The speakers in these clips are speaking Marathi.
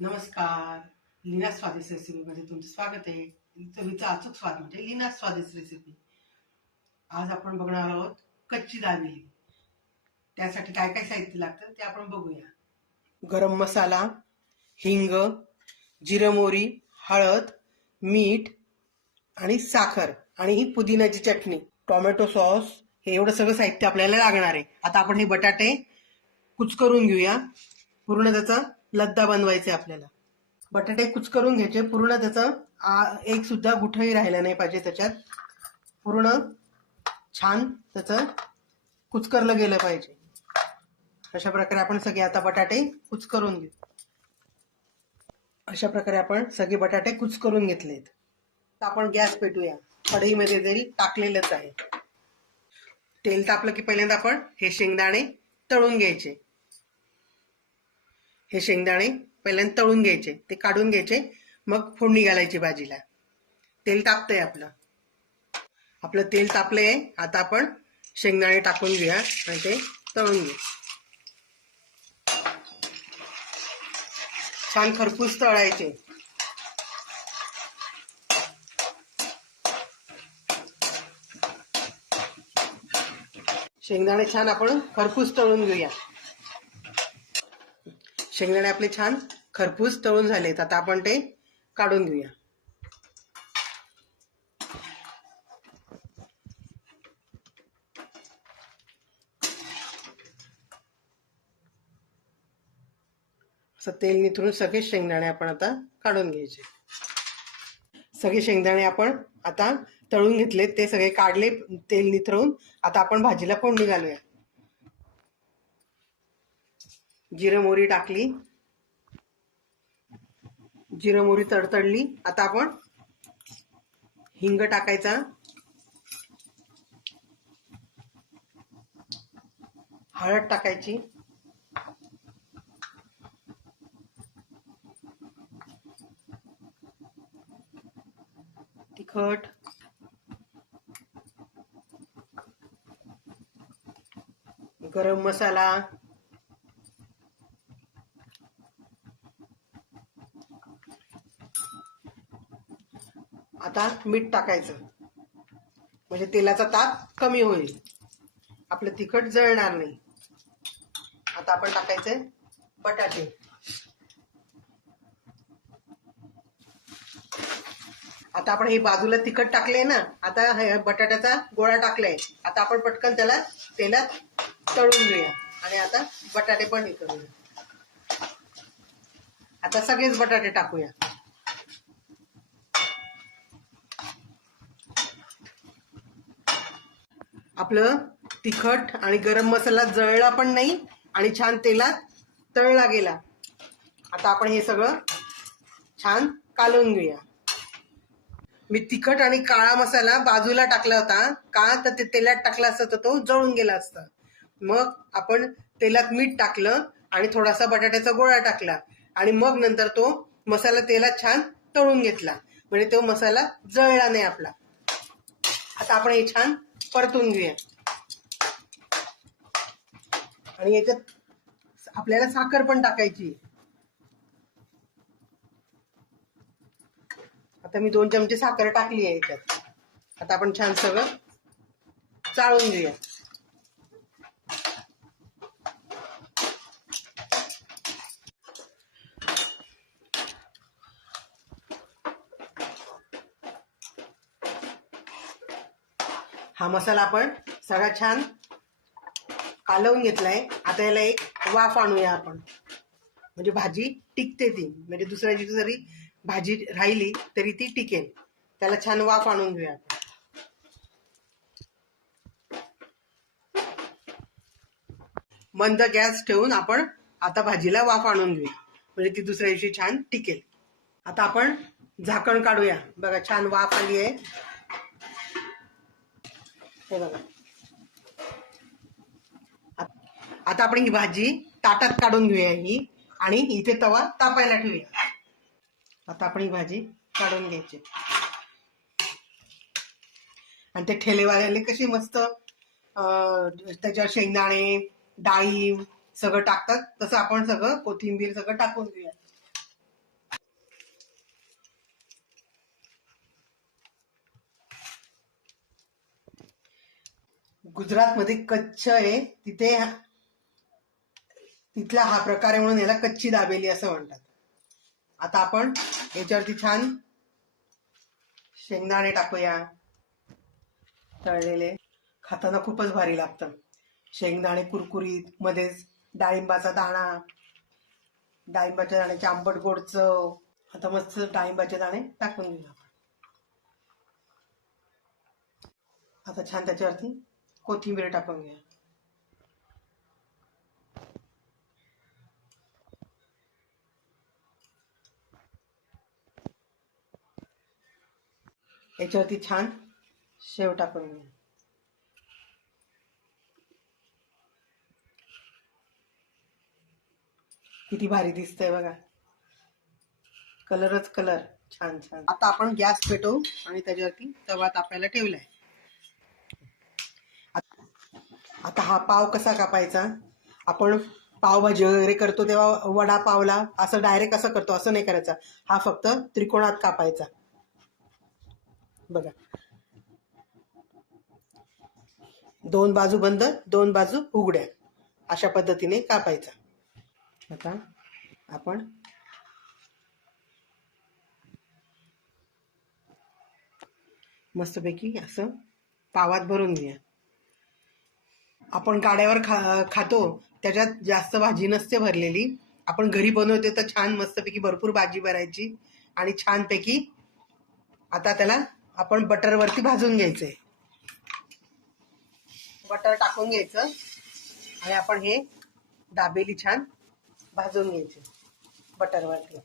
नमस्कार. लीना स्वादिष्ट रेसिपीमध्ये तुमचं स्वागत आहे. चवीचा अचूक स्वाद म्हणजे लीना स्वादिष्ट रेसिपी आज आपण बघणार आहोत कच्ची दाबेली त्यासाठी काय काय साहित्य लागतं ते आपण बघूया. गरम मसाला हिंग जिरमोरी हळद मीठ आणि साखर आणि ही पुदिन्याची चटणी. टोमॅटो सॉस हे एवढं सगळं साहित्य आपल्याला लागणार आहे. आता आपण हे बटाटे कुचकरून घेऊया. पूर्ण त्याचा लद्दा बनवायचे आपल्याला. बटाटे कुचकरून घ्यायचे. पूर्ण त्याचा एक सुद्धा गुठही राहिला नाही पाहिजे त्याच्यात. पूर्ण छान त्याचं कुचकरलं गेलं पाहिजे. अशा प्रकारे आपण सगळे आता बटाटे कुचकरून घेऊ. अशा प्रकारे आपण सगळे बटाटे कुचकरून घेतलेत. तर आपण गॅस पेटूया. कढईमध्ये जरी टाकलेलंच आहे. तेल तापलं की पहिल्यांदा आपण हे शेंगदाणे तळून घ्यायचे. हे शेंगदाणे पहिल्यांदा तळून घ्यायचे ते काढून घ्यायचे मग फोडणी घालायची भाजीला. तेल तापतंय आपलं. आपलं तेल तापलंय आता आपण शेंगदाणे टाकून घेऊया आणि ते तळून घेऊ. छान खरपूस तळायचे. शेंगदाणे छान आपण खरपूस तळून घेऊया. शेंगदाणे आपले छान खरपूस तळून झालेत. आता आपण ते काढून घेऊया. असं तेल निथरून सगळे शेंगदाणे आपण आता काढून घ्यायचे. सगळे शेंगदाणे आपण आता तळून घेतले ते सगळे काढले तेल निथरून आता आपण भाजीला फोडणी घालूया. जिरं मोहरी टाकली. जिरं मोहरी तडतडली. आता आपण हिंग टाकायचा. हळद टाकायची. तिखट. गरम मसाला. आता मीठ टाकायचं. म्हणजे तेलाचा ताप कमी होईल. आपलं तिखट जळणार नाही. आता आपण टाकायचे बटाटे. आता आपण हे बाजूला तिखट टाकले ना आता हे बटाट्याचा गोळा टाकलाय. आता आपण पटकन त्याला तेलात तळून घेऊया. आणि आता बटाटे पण हे करूया. आता सगळेच बटाटे टाकूया. आपलं तिखट आणि गरम मसाला जळला पण नाही आणि छान तेलात तळला गेला. आता आपण हे सगळं छान कालवून घेऊया. मी तिखट आणि काळा मसाला बाजूला टाकला होता. का? तर ते तेलात टाकला असता तर तो जळून गेला असता. मग आपण तेलात मीठ टाकलं आणि थोडासा बटाट्याचा गोळा टाकला आणि मग नंतर तो मसाला तेलात छान तळून घेतला. म्हणजे तो मसाला जळला नाही आपला. आता आपण हे छान परतून घेऊया. आणि याच्यात आपल्याला साखर पण टाकायची. आता मी दोन चमचे साखर टाकली आहे याच्यात. आता आपण छान सगळं चाळून घेऊया. हा मसाला आपण सगळा छान कालवून घेतलाय. आता याला एक वाफ आणूया आपण. म्हणजे भाजी टिकते ती. म्हणजे दुसऱ्या दिवशी जरी भाजी राहिली तरी ती टिकेल. त्याला छान वाफ आणून घेऊया आपण. मंद गॅस ठेवून आपण आता भाजीला वाफ आणून घेऊया. म्हणजे ती दुसऱ्या दिवशी छान टिकेल. आता आपण झाकण काढूया. बघा छान वाफ आली आहे. हे बघा. आता आपण ही भाजी ताटात काढून घेऊया ही आणि इथे तवा तापायला ठेवूया. आता आपण ही भाजी काढून घ्यायची. आणि ते ठेलेवाल्याने कशी मस्त अं, त्याच्यावर शेंगदाणे डाळिंब सगळं टाकतात. तसं आपण सगळं कोथिंबीर सगळं टाकून घेऊया. गुजरातमध्ये कच्छ आहे. तिथे तिथला हा प्रकार आहे म्हणून याला कच्ची दाबेली असं म्हणतात. आता आपण याच्यावरती छान शेंगदाणे टाकूया. तळलेले. खाताना खूपच भारी लागतं. शेंगदाणे कुरकुरीत मध्येच डाळिंबाचा दाणा डाळिंबाच्या दाण्याची आंबट गोड चव आता मस्त डाळिंबाचे दाणे टाकून घेऊया आपण. आता छान त्याच्यावरती कोथिंबीर टाकून घ्या. याच्यावरती छान शेव टाकून घ्या. किती भारी दिसतंय बघा. कलरच कलर. छान छान. आता आपण गॅस पेटवू आणि त्याच्यावरती तवा तापायला ठेवलाय. आता हा पाव कसा कापायचा? आपण पावभाजी वगैरे करतो तेव्हा वडा पावला असं डायरेक्ट असं करतो असं नाही करायचा. हा फक्त त्रिकोणात कापायचा. बघा. दोन बाजू बंद दोन बाजू उघड्या. अशा पद्धतीने कापायचा. आता आपण मस्तपैकी असं पावात भरून घ्या आपण गाड्यावर खा खातो त्याच्यात जास्त भाजी नसते भरलेली. आपण घरी बनवतो तर छान मस्तपैकी भरपूर भाजी भरायची आणि छानपैकी आता त्याला आपण बटरवरती भाजून घ्यायचंय. बटर टाकून घ्यायचं आणि आपण हे दाबेली छान भाजून घ्यायची बटरवरती.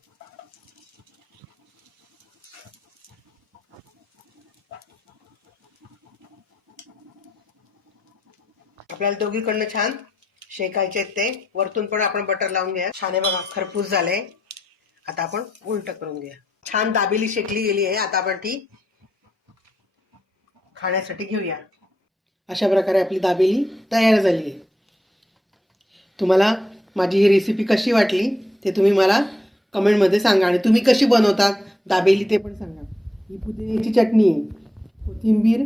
आपल्याला दोघीकडनं छान शेकायचे आहेत ते. वरतून पण आपण बटर लावून घ्या. छान आहे बघा खरपूस झालंय. आता आपण उलट करून घ्या. छान दाबेली शेकली गेली आहे. आता आपण ती खाण्यासाठी घेऊया. अशा प्रकारे आपली दाबेली तयार झाली आहे. तुम्हाला माझी ही रेसिपी कशी वाटली ते तुम्ही मला कमेंटमध्ये सांगा. आणि तुम्ही कशी बनवतात दाबेली ते पण सांगा. ही पुदिन्याची चटणी आहे. कोथिंबीर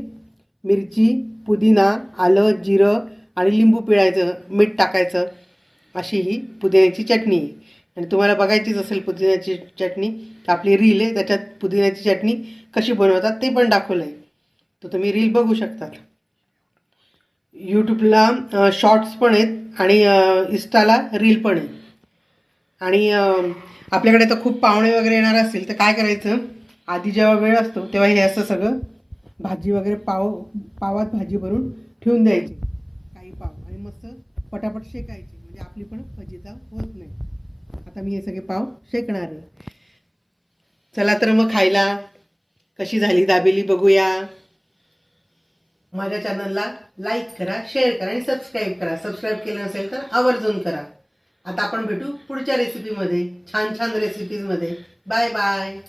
मिरची पुदिना आलं जिरं आणि लिंबू पिळायचं मीठ टाकायचं अशी ही पुदिन्याची चटणी. आहे आणि तुम्हाला बघायचीच असेल पुदिन्याची चटणी तर आपली रील आहे त्याच्यात पुदिन्याची चटणी कशी बनवतात ते पण दाखवलं आहे तर तुम्ही रील बघू शकतात. यूट्यूबला शॉर्ट्स पण आहेत आणि इस्टाला रील पण आहे आणि आपल्याकडे तर खूप पाहुणे वगैरे येणार असतील तर काय करायचं? आधी जेव्हा वेळ असतो तेव्हा हे असं सगळं भाजी वगैरे पाव पावात भाजी भरून ठेवून द्यायची. मस्त पटापट शेकायची. म्हणजे आपली पण फजिता होत नाही. आता मी हे सगळे पाव शेकणार आहे. चला तर मग खायला. कशी झाली दाबेली बघूया. माझ्या चॅनलला लाईक करा शेअर करा आणि सबस्क्राईब करा. सबस्क्राईब केलं नसेल तर आवर्जून करा. आता आपण भेटू पुढच्या रेसिपीमध्ये छान छान रेसिपीजमध्ये बाय बाय.